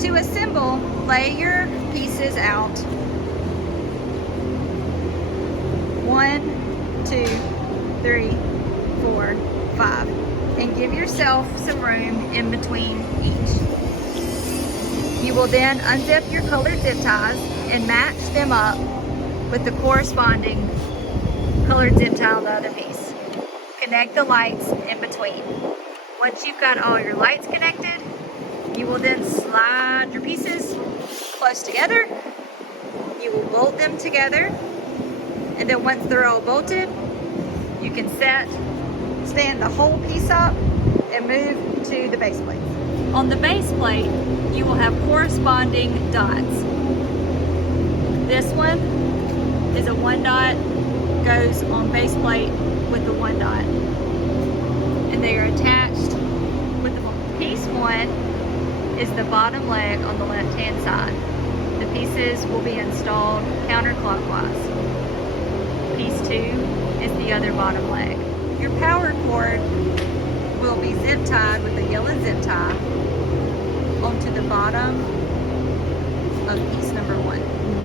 To assemble, lay your pieces out. 1, 2, 3, 4, 5. And give yourself some room in between each. You will then unzip your colored zip ties and match them up with the corresponding colored zip tie on the other piece. Connect the lights in between. Once you've got all your lights connected, you will then slide your pieces close together. You will bolt them together, and then once they're all bolted, you can stand the whole piece up and move to the base plate. On the base plate, you will have corresponding dots. This one is a 1 dot, goes on base plate with the 1 dot. And they are attached with the piece 1 is the bottom leg on the left-hand side. The pieces will be installed counterclockwise. Piece 2 is the other bottom leg. Your power cord will be zip tied with a yellow zip tie onto the bottom